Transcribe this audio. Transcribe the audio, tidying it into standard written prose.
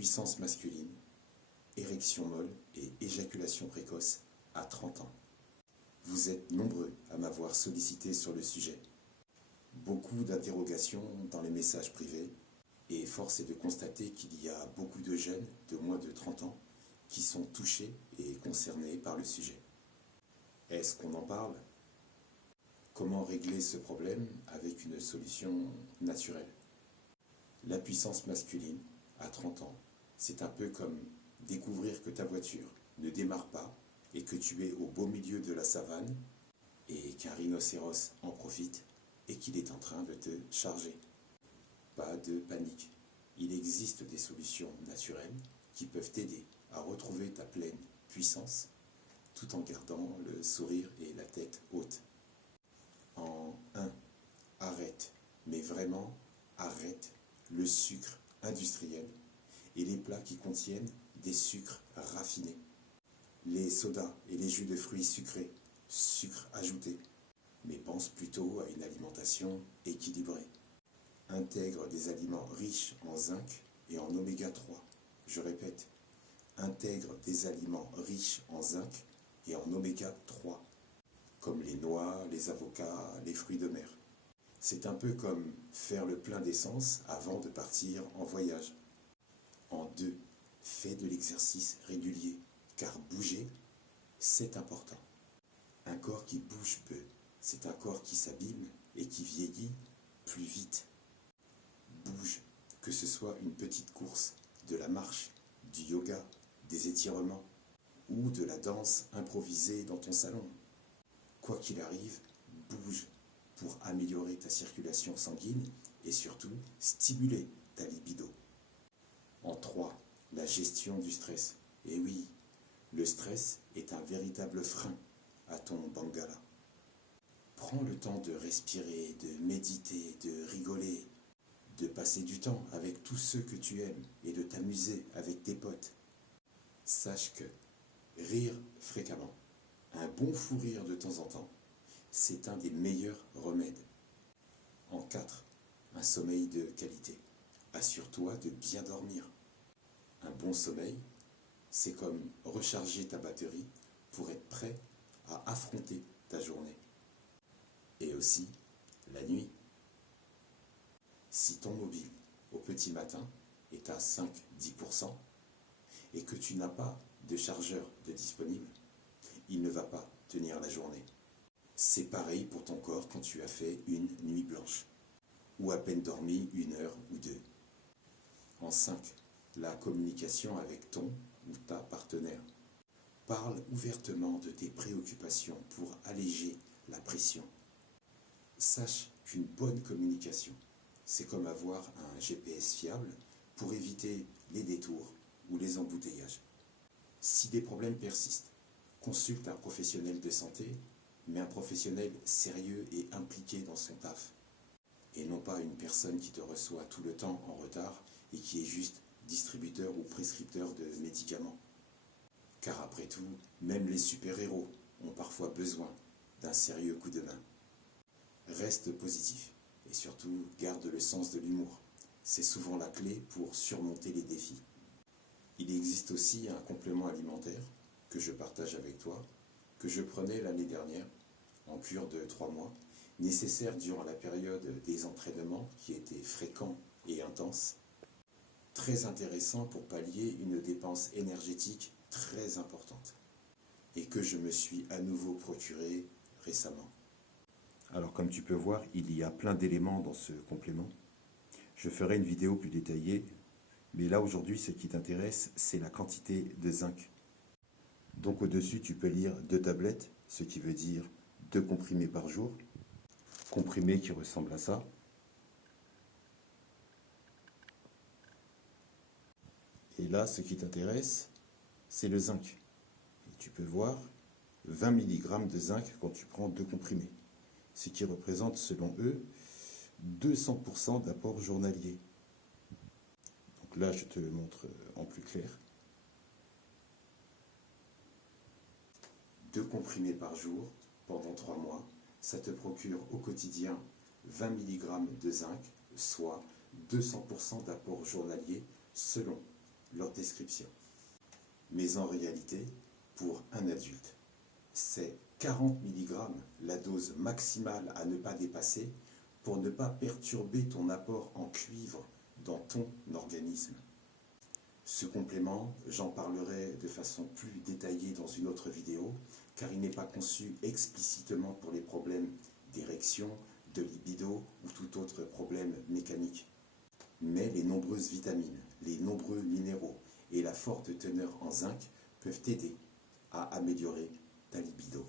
puissance masculine, érection molle et éjaculation précoce à 30 ans. Vous êtes nombreux à m'avoir sollicité sur le sujet. Beaucoup d'interrogations dans les messages privés et force est de constater qu'il y a beaucoup de jeunes de moins de 30 ans qui sont touchés et concernés par le sujet. Est-ce qu'on en parle ? Comment régler ce problème avec une solution naturelle ? La puissance masculine, à 30 ans, c'est un peu comme découvrir que ta voiture ne démarre pas et que tu es au beau milieu de la savane et qu'un rhinocéros en profite et qu'il est en train de te charger. Pas de panique. Il existe des solutions naturelles qui peuvent t'aider à retrouver ta pleine puissance tout en gardant le sourire et la tête haute. En 1, arrête, mais vraiment arrête le sucre industriel et les plats qui contiennent des sucres raffinés. Les sodas et les jus de fruits sucrés, sucre ajouté. Mais pense plutôt à une alimentation équilibrée. Intègre des aliments riches en zinc et en oméga 3. Je répète, intègre des aliments riches en zinc et en oméga 3, comme les noix, les avocats, les fruits de mer. C'est un peu comme faire le plein d'essence avant de partir en voyage. En 2, fais de l'exercice régulier, car bouger, c'est important. Un corps qui bouge peu, c'est un corps qui s'abîme et qui vieillit plus vite. Bouge, que ce soit une petite course, de la marche, du yoga, des étirements ou de la danse improvisée dans ton salon. Quoi qu'il arrive, bouge pour améliorer ta circulation sanguine et surtout stimuler ta libido. En 3, la gestion du stress. Et oui, le stress est un véritable frein à ton bangala. Prends le temps de respirer, de méditer, de rigoler, de passer du temps avec tous ceux que tu aimes et de t'amuser avec tes potes. Sache que rire fréquemment, un bon fou rire de temps en temps, c'est un des meilleurs remèdes. En 4, un sommeil de qualité. Assure-toi de bien dormir. Un bon sommeil, c'est comme recharger ta batterie pour être prêt à affronter ta journée. Et aussi, la nuit. Si ton mobile, au petit matin, est à 5-10% et que tu n'as pas de chargeur de disponible, il ne va pas tenir la journée. C'est pareil pour ton corps quand tu as fait une nuit blanche, ou à peine dormi 1 heure ou 2. En 5, la communication avec ton ou ta partenaire. Parle ouvertement de tes préoccupations pour alléger la pression. Sache qu'une bonne communication, c'est comme avoir un GPS fiable pour éviter les détours ou les embouteillages. Si des problèmes persistent, consulte un professionnel de santé, mais un professionnel sérieux et impliqué dans son taf. Et non pas une personne qui te reçoit tout le temps en retard et qui est juste distributeur ou prescripteur de médicaments. Car après tout, même les super-héros ont parfois besoin d'un sérieux coup de main. Reste positif et surtout garde le sens de l'humour. C'est souvent la clé pour surmonter les défis. Il existe aussi un complément alimentaire que je partage avec toi, que je prenais l'année dernière en cure de 3 mois, nécessaire durant la période des entraînements qui étaient fréquents et intenses. Très intéressant pour pallier une dépense énergétique très importante et que je me suis à nouveau procuré récemment. Alors comme tu peux voir, il y a plein d'éléments dans ce complément. Je ferai une vidéo plus détaillée, mais là aujourd'hui ce qui t'intéresse c'est la quantité de zinc. Donc au-dessus tu peux lire 2 tablettes, ce qui veut dire 2 comprimés par jour. Comprimés qui ressemblent à ça. Et là ce qui t'intéresse c'est le zinc. Et tu peux voir 20 mg de zinc quand tu prends 2 comprimés. Ce qui représente, selon eux, 200% d'apport journalier. Donc là, je te le montre en plus clair. 2 comprimés par jour pendant 3 mois, ça te procure au quotidien 20 mg de zinc, soit 200% d'apport journalier selon leur description. Mais en réalité, pour un adulte, c'est 40 mg la dose maximale à ne pas dépasser pour ne pas perturber ton apport en cuivre dans ton organisme. Ce complément, j'en parlerai de façon plus détaillée dans une autre vidéo, car il n'est pas conçu explicitement pour les problèmes d'érection, de libido ou tout autre problème mécanique. Mais les nombreuses vitamines, les nombreux minéraux et la forte teneur en zinc peuvent t'aider à améliorer ta libido.